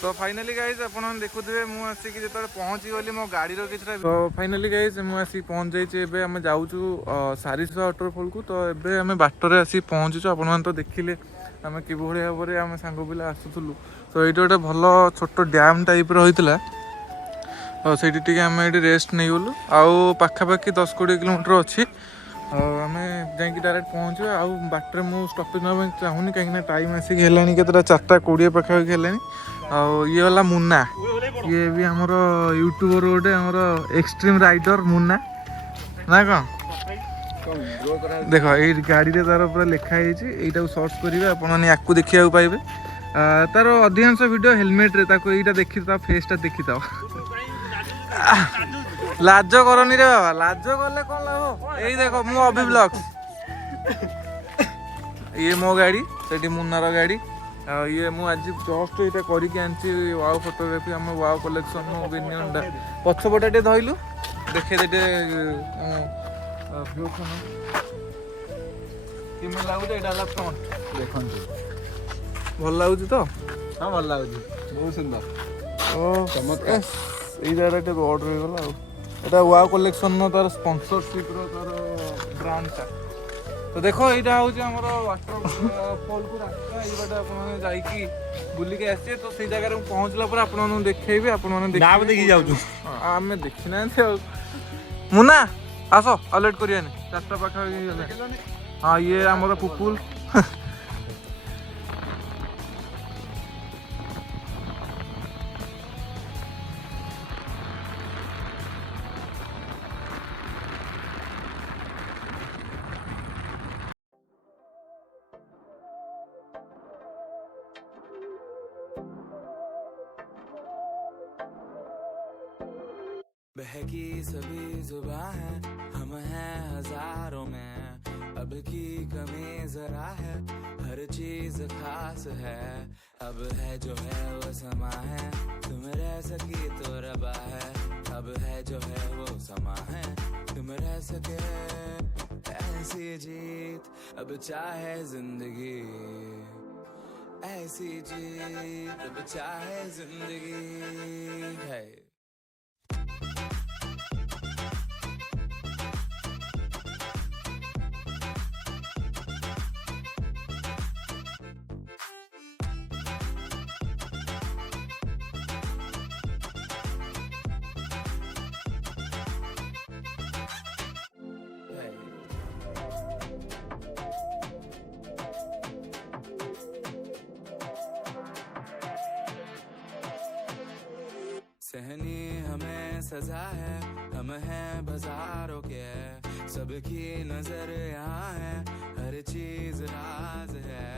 तो finally guys आप देखुए मुझे आसिक जो पहुँची गली मो गाड़ी किसी तो फाइनाली गाइज मुझे आसिक पहुँच जाइए आम जाऊँ सारिस्वा वाटरफॉल को। तो ये आम बाटर आसिक पहुँचुँ आपण तो देखिले आम कि भाव में आम सांग पिला आसुलू। तो ये गोटे भल छोट डैम टाइप रही तो से आम ये रेस्ट नहीं गलु आउ पाखापाखि 10-20 किलोमीटर अच्छी आम जा डायरेक्ट पहुँचू। आउ बाटर मुझे स्टपेज ना चाहूनी कहीं टाइम आसिक है के 4:20 पाखापाखि है। और ये वाला मुन्ना ये भी हमरो यूट्यूबर गोटे हमरो एक्सट्रीम राइडर मुन्ना ना कौन देख ये गाड़ी रे तार पूरा लिखाई यहीटा सर्च करेंगे आपने आपको देखा पाइबे। तार अधिकांश वीडियो हेलमेट रे ताको एटा देखि ता फेसटा देखि था लाज करनी रे बाबा लाज कले कौन लाभ यही देखो मु अभी ब्लॉग्स ये मो गाड़ी से मुन्नार गाड़ी ये मुझे जस्ट ये करके वाओ फोटोग्राफी आम वाओ कलेक्शन विनियन पछपटे धरलु देखे दे फ्रंट देखो भल लगुच तो हाँ भल लगुच बहुत सुंदर ओ चमत्कार ये रोड रहीगला एटा वाओ कलेक्शन तार स्पॉन्सरशिप तार ब्रांडटा। तो देखो यहाँ हूँ वाटरफॉल को रास्ता ये बाटे आप जाइकी बुलिक आसे तो से जगह पहुँचला पर आपन देखी आप देखी जाऊँ आम देखी ना मुना आस और लेट कर 4टा पाखा हाँ ये आम पुपुल बहकी सभी जुबां है हम हैं हजारों में अब की कमी जरा है हर चीज खास है अब है जो है वो समा है तुम रह सकी तो रबा है अब है जो है वो समा है तुम रह सके ऐसी जीत अब चाहे जिंदगी ऐसी जीत अब चाहे जिंदगी है। सहनी हमें सजा है हम हैं बाजारों के सबकी नजर यहाँ है हर चीज राज है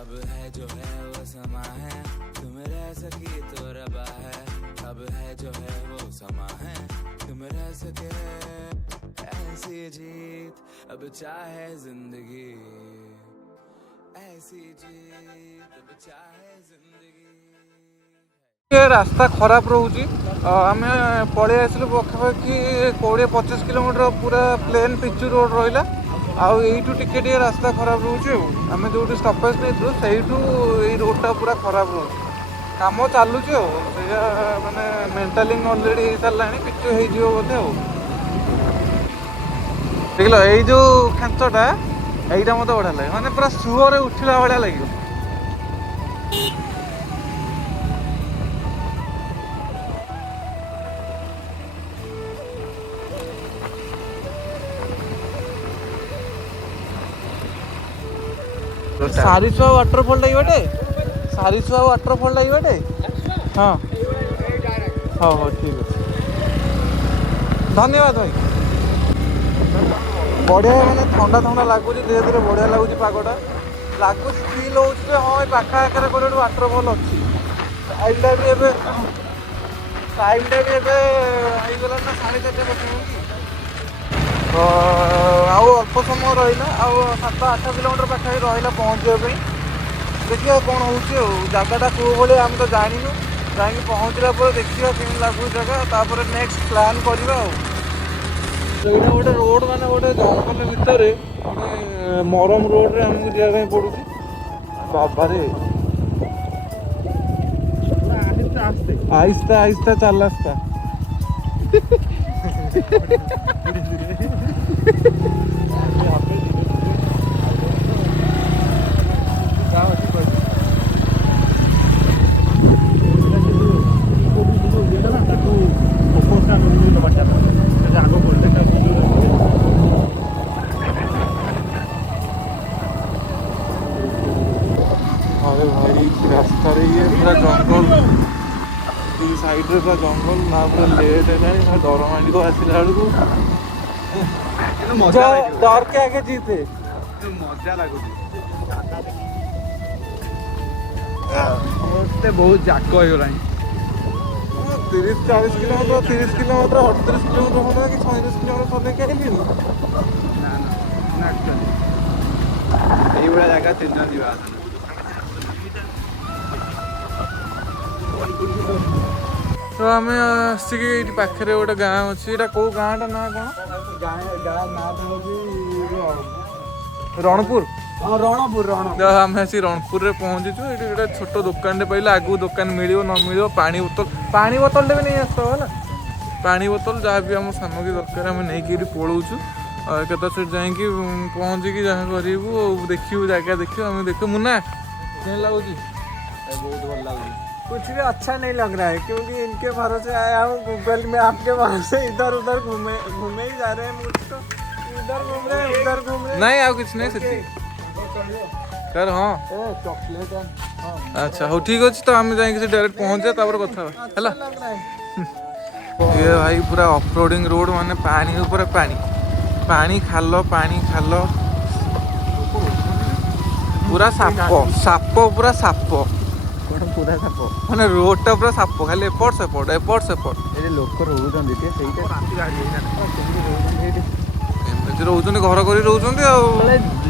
अब है जो है वो समा है तुम रह सकी तो रबा है अब है जो है वो समा है तुम रह सके ऐसी जीत अब चाहे जिंदगी ऐसी जीत अब चाहे जिंदगी। ये रास्ता खराब रोचे आम पलि आसलु पाखापाखि 20-25 किलोमीटर पूरा प्लेन पिचु रोड रहा आईठू टे रास्ता खराब रोचे आम जो स्टपेज नहीं से रोडटा पूरा खराब रोचे कम चलुँ माने मेंटालिंग अलरेडी हो सारा पिचु हो बोधे देख लो ये जो खेचटा यहीटा मत बढ़िया लगे मैंने पूरा सुअर उठला भाया लगे। सारिस्वा वाटरफॉल टाइम बाटे सारिस्वा वाटरफॉल टाइम बाटे हाँ हाँ हाँ ठीक है धन्यवाद भाई बढ़िया मैंने ठंडा ठंडा लगुच धीरे धीरे बढ़िया लगुच पागटा लगुच फिल हो हाँ ये पाखापाखि गोटे वाटरफॉल अच्छी टाइमटा भी होगला ना 4:30 बजे आउ अल्प समय रहा आउ 7-8 किलोमीटर पाखे रहा पहुँचापी देखिए कौन हो जगटा कौ भाई आम तो जानू जा पहुँचला देखिए कमी लगुच जगह नेक्स्ट प्लान करवा यहाँ गोटे रोड मान गोटे जंगल भितर मरम रोड रे आमको जावाई पड़ू बाबारे आहिस्ता आहिस्ता चाल रास्ता अरे भाई रास्ता ये पूरा जंगल साइड रे पूरा जंगल ना पूरा लेट है ना डर मांडी को आसिला बेलू डर के आगे जीते मजा लगुच बहुत जाक होगा 30-40 किलोमीटर 30 किलोमीटर 38 किलोमीटर होगा कि 36 किलोमीटर चले के आइली এইগুলা জায়গা 3 জন ଯିବା तो आम आसिक पाखे गोटे गाँ अच्छी कौ गाँटा ना कौन रणपुर रणपुर आम आसी रणपुर पहुँचीचु ये गोटे छोट दुकान पाइले आगू दुकान मिल न मिल पानी बोतल भी नहीं आस पानी बोतल जहाँ भी आम सामग्री दरकार आम नहीं पलाऊँ केत से जाकि पहुँचिकी जहाँ करूँ देखू जगह देखिए आम देख मुन्ना क्या लगुच बहुत भल लगे कुछ भी अच्छा नहीं लग रहा है क्योंकि इनके भरोसे आया हूँ गूगल में आपके भरोसे इधर उधर घूमे ही जा रहे हैं मुझ तो इधर घूम रहे हैं उधर घूम रहे हैं नहीं आउ किछ नहीं सच्ची कर हाँ चॉकलेट अच्छा हो ठीक अच्छे तो आम जाए डायरेक्ट पहुँचे कथा है ये भाई पूरा ऑफ रोडिंग रोड माने पानी ऊपर पानी पानी खाल पूरा साप पूरा साप पूरा साप माने रोड टा पूरा साप खाली एपट सेपट ये लोक रोचंदी एमती रोचंदी घर कर रोचंदी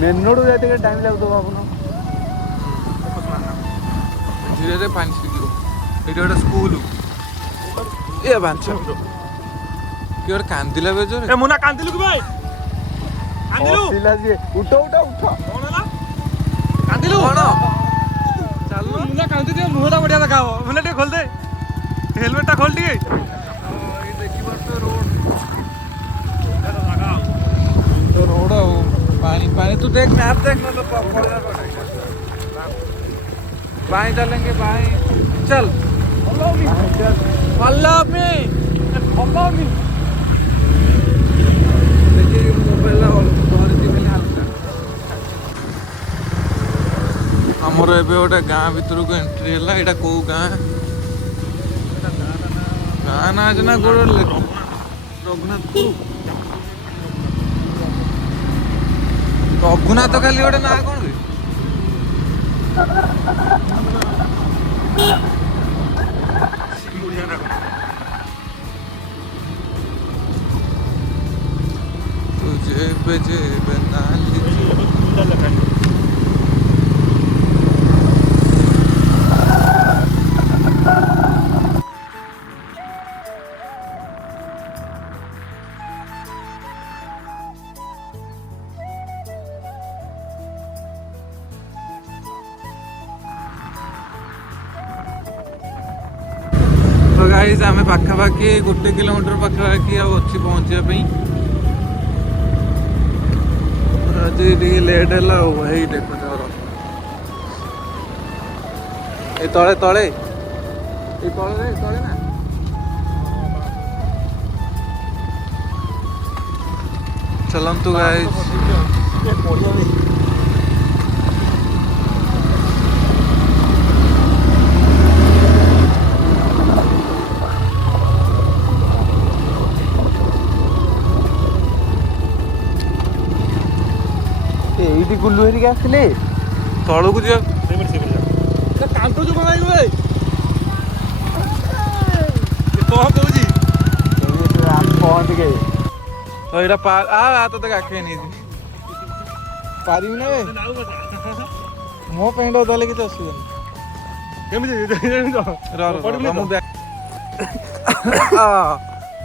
मेन रोड जाते टाइम लगुव भावना धीरे धीरे पानी छिड़कियो ये गोटे स्कूल ये बांछ किए गोटे कांदिला बेजोर ए मुना कांदिलु कि भाई कांदिलु हसिला जी उठ कौन होला कांदिलु कौन चल मुना कांदी दे मुहटा बढ़िया देखाओ मुना टे खोल दे हेलमेट टा खोल दिए रोड पानी पानी तू देख मैप देख ना तो बाएं चलेंगे बाएं चल follow me देखिए मोबाइल हमर एबे गोटे गाँ भीतर को एंट्री है यहाँ कौ गाँ गाँ ना आज ना गोड़ रघुनाथपुर रघुनाथ खाली गोटे ना कौन तुझे बजे बना तो गाइस आम पाखापाखि 1 किलोमीटर पाखापाखि अच्छी पहुँचापी आज लेट है वही देखो ये तले तले ये तले तले ना चलतु गाइस ଏଇଠି ଗୁଲୁ ହେରିକା ଆସିଲେ ତଳକୁ ଯିବା କାନ୍ଦ ଯୋଉ ଭାଇ ଭାଇ କଣ କହୁଛି ପହଞ୍ଚ ଗए तो ये पार आ तो आखे नहीं पारि ना मो पेंट होता कि असुविधा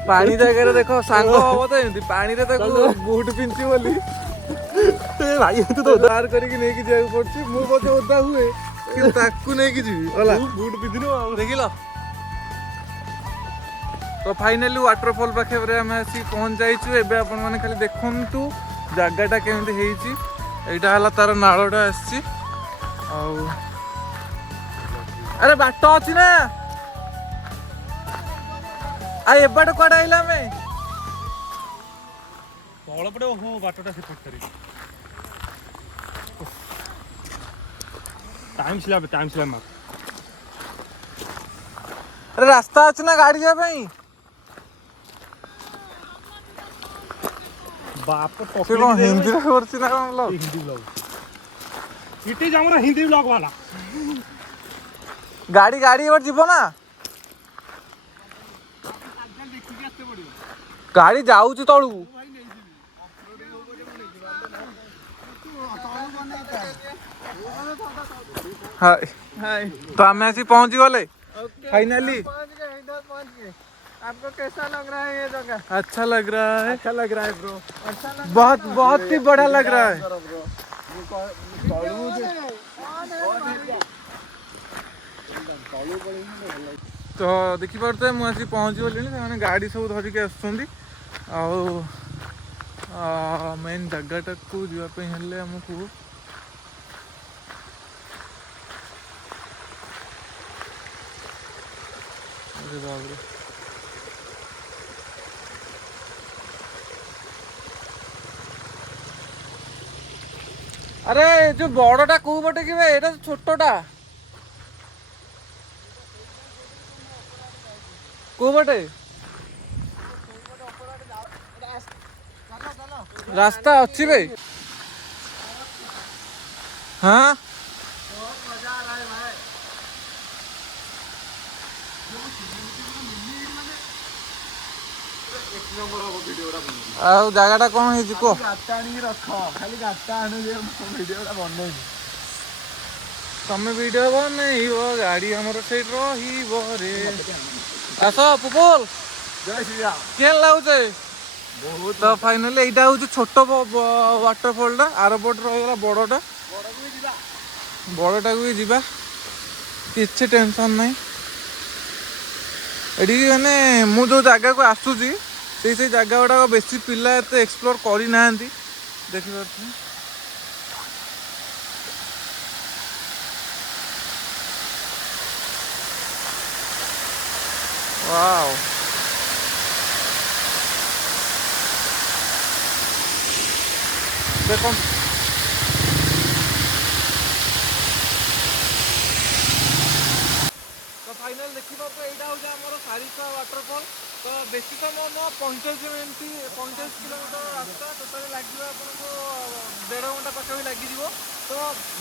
पानी जगह देख सांग हम तो एमती पानी बुट पिंची बोली ଭାଇ ତୁ ତ उधार करके नहीं जाए पड़े मु ओदा हुए कि नहीं जी बुट पिंधिनु देखिल तो फाइनाली वाटरफॉल पाखे आम आसी पहुँच जाइଛୁ ଏବେ ଆପଣମାନେ ଖାଲି ଦେଖନ୍ତୁ ଜାଗାଟା କେମିତି ହେଇଛି। ଏଇଟା ହେଲା ତାର ନାଳଟା ଆସିଛି ଆଉ ଆରେ ବାଟ ଅଛି ନା ଆଉ ଏବାଟ କୁଆଡେ ଆଇଲା ଆମେ ତଳ ପଟେ ଓହୋ ବାଟଟା ସେ ପଟରେ ଟାଇମ୍ ସ୍ଲାବ ମାର अरे रास्ता अच्छी ना गाड़ी जा भाई बाप से कौन हिंदी रे करछि ना कौन लो हिंदी ब्लॉग इटे जामरा हिंदी ब्लॉग वाला गाड़ी और जीवो ना गाड़ी जाऊची तळू हाय हाय तो आम आसी पहुंच गले फाइनली पहुंच गए, इधर पहुंच गए। आपको कैसा लग रहा है ये जगह? अच्छा लग रहा है अच्छा लग रहा है ब्रो। अच्छा लग बहुत ही बड़ा लग रहा है तो देखिपे मुझे पहुँच गली गाड़ी सब धरिक आसुँच मेन जगटा को जावाई आमको बाबरे अरे जो बड़टा कौ पटे कि एटा छोटटा कौ पटे रास्ता अच्छी बे हाँ जगटा कौन है कह रख खाली गाता वीडियोटा बन तुम वीडियो बन गाड़ी हमर से रे आस पुपुल जय श्री राम के लगुचे तो फाइनली एटा हूँ छोट वाटरफॉल आर पट रहीगला बड़टा बड़टा को भी जीवा किसी टेंशन नहीं एटी मैंने मु जो जगह को आसूची से जगह गुड़ाक बेसी पिला एत एक्सप्लोर करना देखिए वाओ देखो तो फाइनल देखिए यहाँ हूँ आम सारिसा वाटरफॉल तो बेसी समय नुह 45 मिनट 45 किलोमीटर रास्ता टोटाल लगे आपको 1.5 घंटा पाखापी लगे तो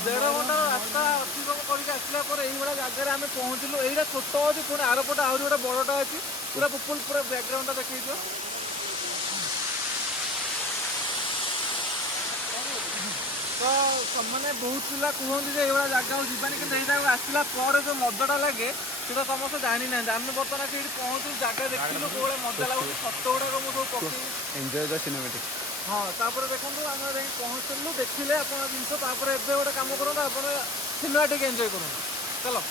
1.5 घंटा रास्ता अतिक्रम करके आसला यही जगह आम पहुँचलु यहाँ छोट अच्छी पुणी आरपटे आहरी गोटे बड़टा अच्छी पूरा पुपुल पूरा बैकग्राउंड देखी तो मैंने बहुत पिला कहते ये जगह जीवानी कि आसला जो मजाटा लगे सीटा समस्त जानी ना आम बर्तमान ये पहुँचू जगह देखिलु कौ मजा लगुच फटो गुड़ाक मुझे पकई एंजॉय द सिनेमैटिक हाँ तापर देखो आम पहुँचलु देखिले आप जिनस गोटे कम करूँ आप सिनेमैटिक एंजॉय करूँ चलो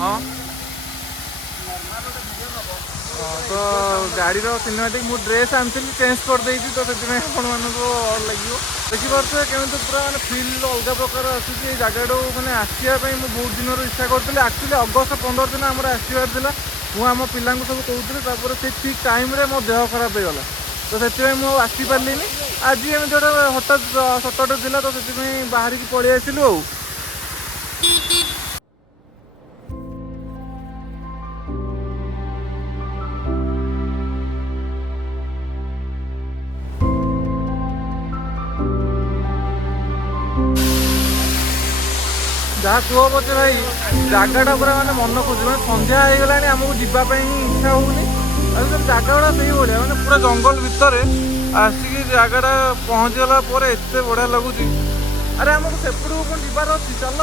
हाँ तो गाड़ी सिनेमैटिक मु ड्रेस आनी चेंज कर देती तो से लगे देखिपे केमी पूरा मैंने फिल अलग प्रकार आसूँ जगह मैंने आसवाई मुझे बहुत दिन इच्छा करी एक्चुअली अगस्त 15 दिन आम आसबार था मुझे पिला सब कहूँ से ठीक टाइम मो देह खराब हो गला तो से आसी पार्ली आज एम गोटे हठात सटरडे थी तो से बाहर की पलि आसलु जहाँ कह पचे भाई जगटा पूरा मैंने मन खोज मैं सन्ध्या हो गला आमको जावाई इच्छा होनी जगह गुड़ा से भाया मैंने पूरा जंगल भितर आसिक जगटा पहुँचीगला एत बढ़िया लगुच अरे आमको सेपटू कौन जीवार अच्छी चल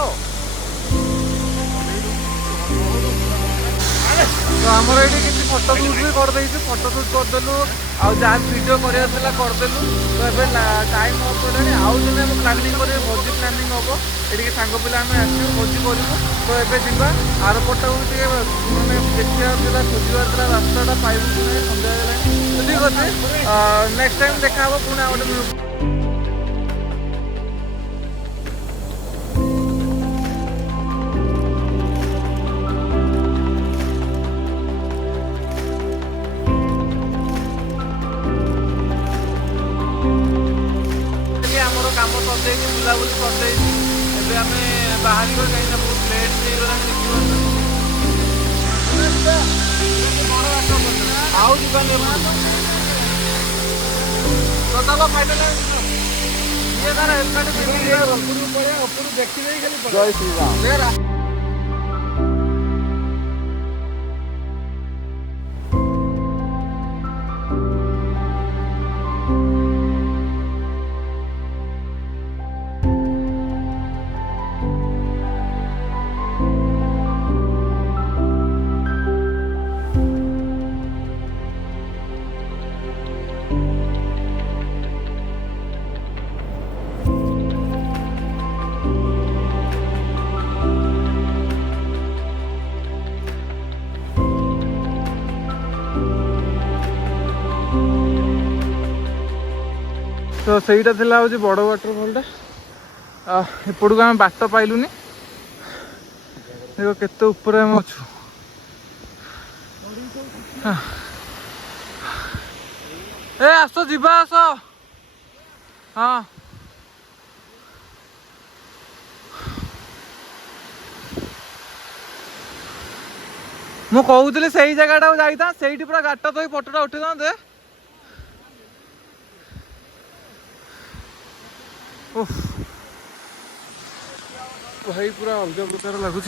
तो आमर ये किसी फोटो सुट भी करदे फोटो सुट करदेलु आज वीडियो कराला करदेलु तो ये टाइम अफ होगा आउ दिन आम प्लानिंग कर भोजी प्लानिंग हम ये सांग पिला आम आसू भोजी करूँ तो ये जा आरपटा मैंने देखा खोजार रास्ताटा पाइबू कि नहीं सन्ध्या है ठीक अच्छे नेक्स्ट टाइम देखा पुणी गोटे काम सरदे बुलाबुली करदे आम बाहर कहीं बहुत लेट हो चलो फाइनल ये तार हेलमेट देखी जय श्री राम तो सहीटा थिला हूँ बड़ वाटरफॉलटा एपट को आम बाट पाइलुनि देख केते ऊपर आम अच्छु ए आस जीवा आस हाँ मु कहूली से जगह जाता से पूरा गाट तो फोटोटा उठे था भाई पूरा अलग प्रकार लगुच